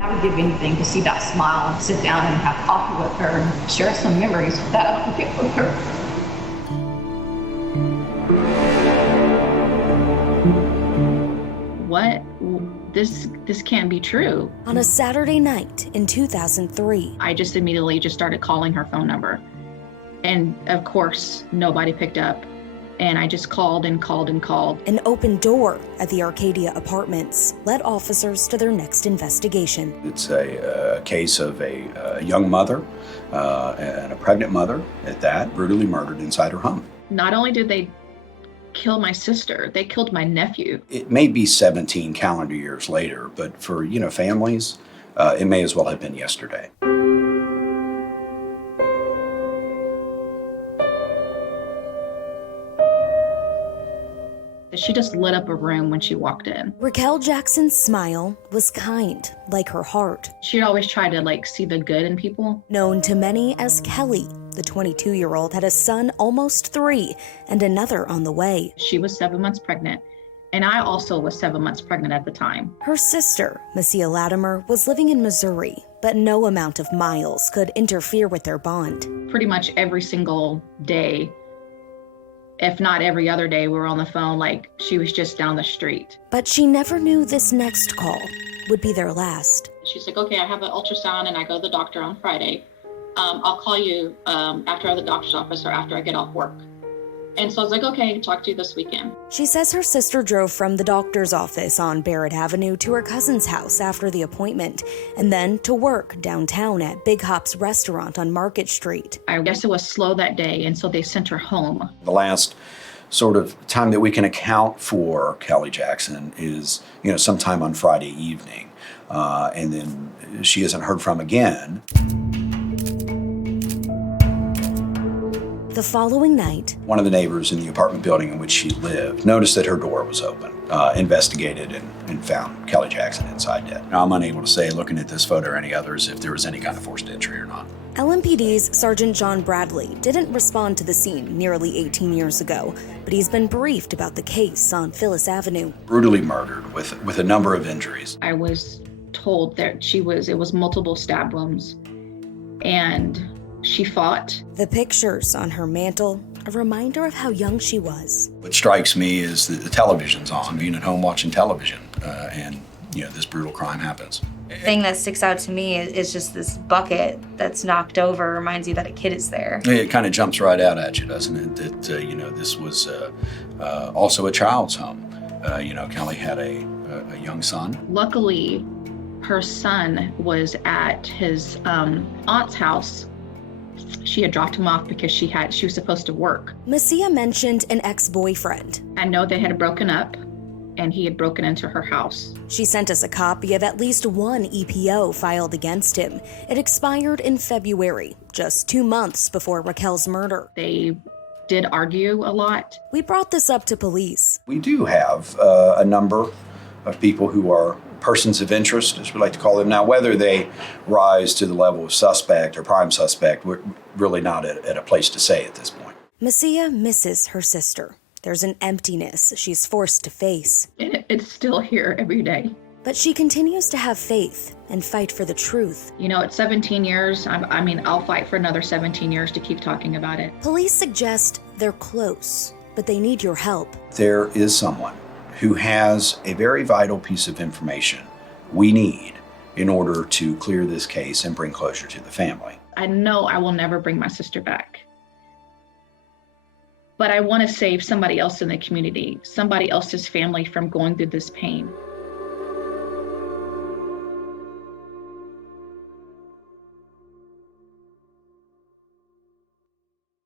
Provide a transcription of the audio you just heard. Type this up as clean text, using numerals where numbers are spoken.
I would give anything to see that smile and sit down and have coffee with her and share some memories that I don't get with her. What? This can't be true. On a Saturday night in 2003, I just immediately started calling her phone number. And of course, nobody picked up. And I just called and called and called. an open door at the Arcadia Apartments led officers to their next investigation. It's a case of a young mother and a pregnant mother at that, brutally murdered inside her home. Not only did they kill my sister, they killed my nephew. It may be 17 calendar years later, but for, families, it may as well have been yesterday. She just lit up a room when she walked in. Raquel Jackson's smile was kind, like her heart. She'd always try to see the good in people. Known to many as Kelly, the 22-year-old had a son almost 3 and another on the way. She was 7 months pregnant, and I also was 7 months pregnant at the time. Her sister, Messia Latimer, was living in Missouri, but no amount of miles could interfere with their bond. Pretty much every single day, if not every other day, we were on the phone like she was just down the street. But she never knew this next call would be their last. She's like, okay, I have an ultrasound and I go to the doctor on Friday. I'll call you after I have the doctor's office or after I get off work. And so I was like, okay, talk to you this weekend. She says her sister drove from the doctor's office on Barrett Avenue to her cousin's house after the appointment, and then to work downtown at Big Hop's restaurant on Market Street. I guess it was slow that day, and so they sent her home. The last sort of time that we can account for Kelly Jackson is, sometime on Friday evening. And then she isn't heard from again. The following night, one of the neighbors in the apartment building in which she lived noticed that her door was open, investigated, and found Kelly Jackson inside dead. Now, I'm unable to say, looking at this photo or any others, if there was any kind of forced entry or not. LMPD's Sergeant John Bradley didn't respond to the scene nearly 18 years ago, but he's been briefed about the case on Phyllis Avenue. Brutally murdered with a number of injuries. I was told that it was multiple stab wounds, and she fought. The pictures on her mantle, a reminder of how young she was. What strikes me is that the television's on, being at home watching television, and this brutal crime happens. The thing that sticks out to me is just this bucket that's knocked over, reminds you that a kid is there. It kind of jumps right out at you, doesn't it? That, this was also a child's home. Kelly had a young son. Luckily, her son was at his aunt's house. She had dropped him off because she was supposed to work. Messia mentioned an ex-boyfriend. I know they had broken up, and he had broken into her house. She sent us a copy of at least one EPO filed against him. It expired in February, just 2 months before Raquel's murder. They did argue a lot. We brought this up to police. We do have a number of people who are persons of interest, as we like to call them now. Whether they rise to the level of suspect or prime suspect, we're really not at a place to say at this point. Messia misses her sister. There's an emptiness she's forced to face. And it's still here every day. But she continues to have faith and fight for the truth. At 17 years, I'll fight for another 17 years to keep talking about it. Police suggest they're close, but they need your help. There is someone who has a very vital piece of information we need in order to clear this case and bring closure to the family. I know I will never bring my sister back. But I want to save somebody else in the community, somebody else's family from going through this pain.